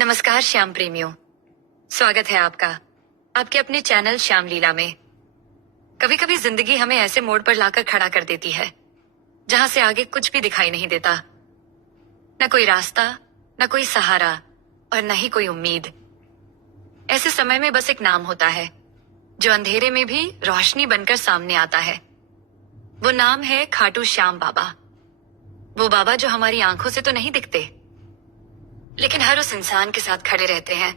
नमस्कार श्याम प्रेमियों, स्वागत है आपका आपके अपने चैनल श्याम लीला में। कभी कभी जिंदगी हमें ऐसे मोड़ पर लाकर खड़ा कर देती है जहां से आगे कुछ भी दिखाई नहीं देता। न कोई रास्ता, न कोई सहारा और न ही कोई उम्मीद। ऐसे समय में बस एक नाम होता है जो अंधेरे में भी रोशनी बनकर सामने आता है। वो नाम है खाटू श्याम बाबा। वो बाबा जो हमारी आंखों से तो नहीं दिखते, लेकिन हर उस इंसान के साथ खड़े रहते हैं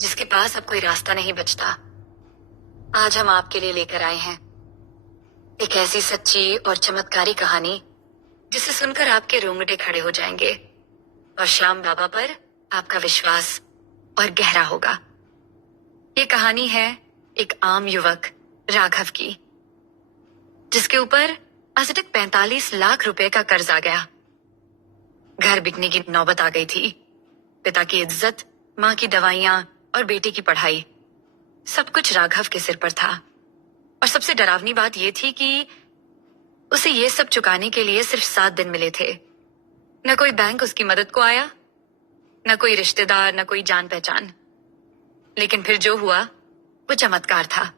जिसके पास अब कोई रास्ता नहीं बचता। आज हम आपके लिए लेकर आए हैं एक ऐसी सच्ची और चमत्कारी कहानी जिसे सुनकर आपके रोंगटे खड़े हो जाएंगे और श्याम बाबा पर आपका विश्वास और गहरा होगा। ये कहानी है एक आम युवक राघव की, जिसके ऊपर अचानक 45 लाख रुपए का कर्ज आ गया। घर बिकने की नौबत आ गई थी। पिता की इज्जत, माँ की दवाइयां और बेटे की पढ़ाई, सब कुछ राघव के सिर पर था। और सबसे डरावनी बात यह थी कि उसे ये सब चुकाने के लिए सिर्फ 7 दिन मिले थे। न कोई बैंक उसकी मदद को आया, न कोई रिश्तेदार, न कोई जान पहचान। लेकिन फिर जो हुआ वो चमत्कार था।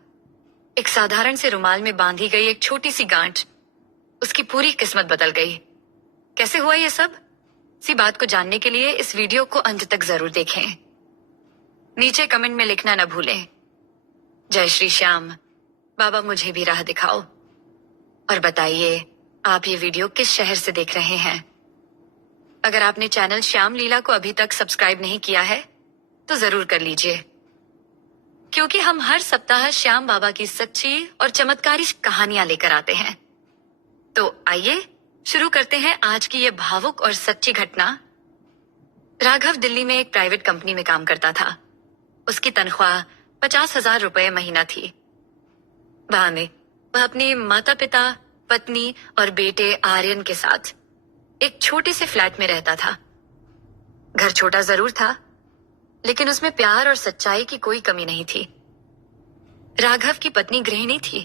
एक साधारण से रुमाल में बांधी गई एक छोटी सी गांठ, उसकी पूरी किस्मत बदल गई। कैसे हुआ ये सब? इसी बात को जानने के लिए इस वीडियो को अंत तक जरूर देखें। नीचे कमेंट में लिखना न भूलें, जय श्री श्याम, बाबा मुझे भी राह दिखाओ। और बताइए आप ये वीडियो किस शहर से देख रहे हैं। अगर आपने चैनल श्याम लीला को अभी तक सब्सक्राइब नहीं किया है तो जरूर कर लीजिए, क्योंकि हम हर सप्ताह श्याम बाबा की सच्ची और चमत्कारी कहानियां लेकर आते हैं। तो आइए शुरू करते हैं आज की ये भावुक और सच्ची घटना। राघव दिल्ली में एक प्राइवेट कंपनी में काम करता था। उसकी तनख्वाह 50,000 रुपए महीना थी। वहां में वह अपने माता पिता, पत्नी और बेटे आर्यन के साथ एक छोटे से फ्लैट में रहता था। घर छोटा जरूर था, लेकिन उसमें प्यार और सच्चाई की कोई कमी नहीं थी। राघव की पत्नी गृहिणी थी।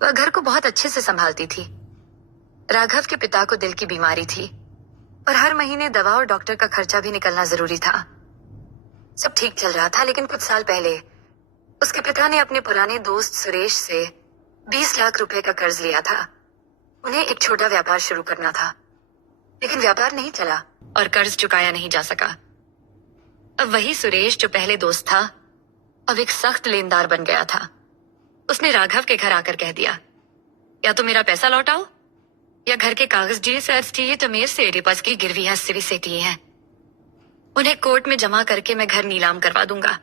वह घर को बहुत अच्छे से संभालती थी। राघव के पिता को दिल की बीमारी थी और हर महीने दवा और डॉक्टर का खर्चा भी निकलना जरूरी था। सब ठीक चल रहा था, लेकिन कुछ साल पहले उसके पिता ने अपने पुराने दोस्त सुरेश से 20 लाख रुपए का कर्ज लिया था। उन्हें एक छोटा व्यापार शुरू करना था, लेकिन व्यापार नहीं चला और कर्ज चुकाया नहीं जा सका। अब वही सुरेश जो पहले दोस्त था, अब एक सख्त लेनदार बन गया था। उसने राघव के घर आकर कह दिया, या तो मेरा पैसा लौटाओ या घर के कागज मेरे से रिपस की गिरवियां सिरी सेटी हैं, उन्हें कोर्ट में जमा करके मैं घर नीलाम करवा दूंगा।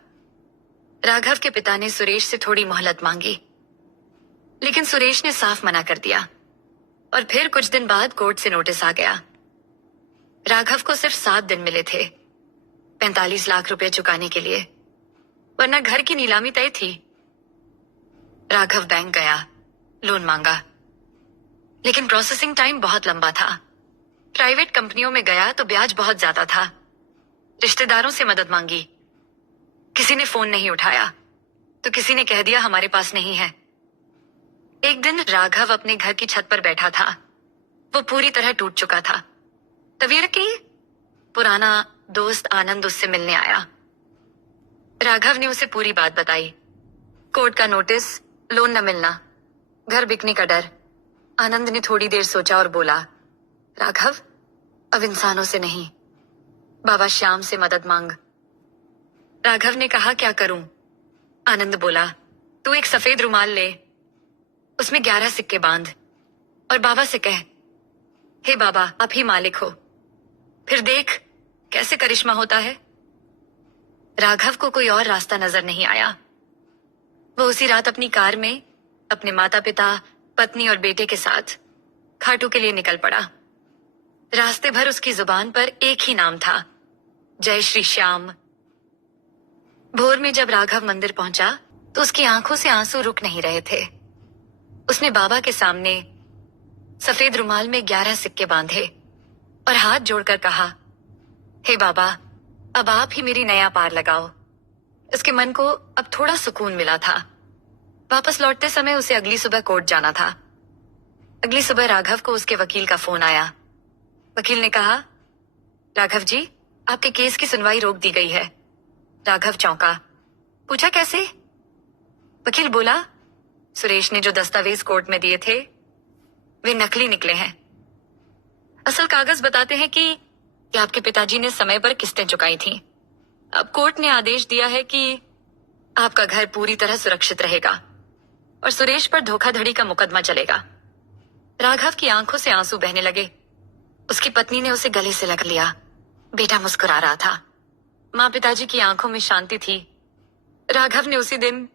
राघव के पिता ने सुरेश से थोड़ी मोहलत मांगी, लेकिन सुरेश ने साफ मना कर दिया। और फिर कुछ दिन बाद कोर्ट से नोटिस आ गया। राघव को सिर्फ 7 दिन मिले थे 45 लाख रुपए चुकाने के लिए, वरना घर की नीलामी तय थी। राघव बैंक गया, लोन मांगा, लेकिन प्रोसेसिंग टाइम बहुत लंबा था। प्राइवेट कंपनियों में गया तो ब्याज बहुत ज्यादा था। रिश्तेदारों से मदद मांगी, किसी ने फोन नहीं उठाया तो किसी ने कह दिया हमारे पास नहीं है। एक दिन राघव अपने घर की छत पर बैठा था। वो पूरी तरह टूट चुका था। तभी कि पुराना दोस्त आनंद उससे मिलने आया। राघव ने उसे पूरी बात बताई। कोर्ट का नोटिस, लोन न मिलना, घर बिकने का डर। आनंद ने थोड़ी देर सोचा और बोला, राघव, अब इंसानों से नहीं, बाबा श्याम से मदद मांग। राघव ने कहा, क्या करूं? आनंद बोला, तू एक सफेद रुमाल ले, उसमें 11 सिक्के बांध और बाबा से कह, हे बाबा, आप ही मालिक हो, फिर देख कैसे करिश्मा होता है। राघव को कोई और रास्ता नजर नहीं आया। वो उसी रात अपनी कार में अपने माता पिता, पत्नी और बेटे के साथ खाटू के लिए निकल पड़ा। रास्ते भर उसकी जुबान पर एक ही नाम था, जय श्री श्याम। भोर में जब राघव मंदिर पहुंचा तो उसकी आंखों से आंसू रुक नहीं रहे थे। उसने बाबा के सामने सफेद रुमाल में 11 सिक्के बांधे और हाथ जोड़कर कहा, हे बाबा, अब आप ही मेरी नया पार लगाओ। उसके मन को अब थोड़ा सुकून मिला था। वापस लौटते समय उसे अगली सुबह कोर्ट जाना था। अगली सुबह राघव को उसके वकील का फोन आया। वकील ने कहा, राघव जी, आपके केस की सुनवाई रोक दी गई है। राघव चौंका। पूछा कैसे? वकील बोला, सुरेश ने जो दस्तावेज कोर्ट में दिए थे वे नकली निकले हैं। असल कागज बताते हैं कि आपके पिताजी ने समय पर किस्तें चुकाई थीं। अब कोर्ट ने आदेश दिया है कि आपका घर पूरी तरह सुरक्षित रहेगा और सुरेश पर धोखाधड़ी का मुकदमा चलेगा। राघव की आंखों से आंसू बहने लगे। उसकी पत्नी ने उसे गले से लगा लिया। बेटा मुस्कुरा रहा था। माँ पिताजी की आंखों में शांति थी। राघव ने उसी दिन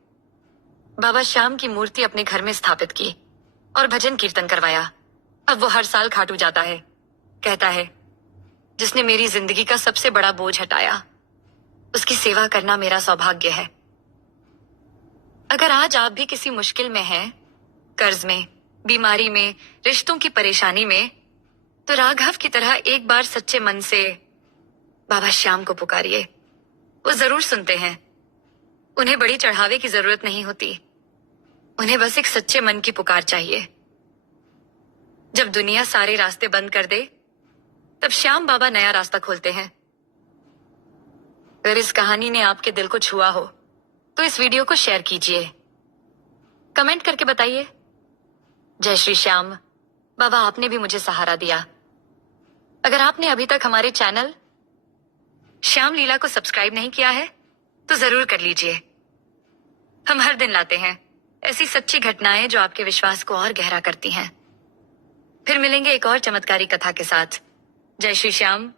बाबा श्याम की मूर्ति अपने घर में स्थापित की और भजन कीर्तन करवाया। अब वो हर साल खाटू जाता है। कहता है, जिसने मेरी जिंदगी का सबसे बड़ा बोझ हटाया, उसकी सेवा करना मेरा सौभाग्य है। अगर आज आप भी किसी मुश्किल में हैं, कर्ज में, बीमारी में, रिश्तों की परेशानी में, तो राघव की तरह एक बार सच्चे मन से बाबा श्याम को पुकारिए। वो जरूर सुनते हैं। उन्हें बड़ी चढ़ावे की जरूरत नहीं होती। उन्हें बस एक सच्चे मन की पुकार चाहिए। जब दुनिया सारे रास्ते बंद कर दे, तब श्याम बाबा नया रास्ता खोलते हैं। अगर इस कहानी ने आपके दिल को छुआ हो तो इस वीडियो को शेयर कीजिए। कमेंट करके बताइए, जय श्री श्याम, बाबा आपने भी मुझे सहारा दिया। अगर आपने अभी तक हमारे चैनल श्याम लीला को सब्सक्राइब नहीं किया है तो जरूर कर लीजिए। हम हर दिन लाते हैं ऐसी सच्ची घटनाएं जो आपके विश्वास को और गहरा करती हैं। फिर मिलेंगे एक और चमत्कारी कथा के साथ। जय श्री श्याम।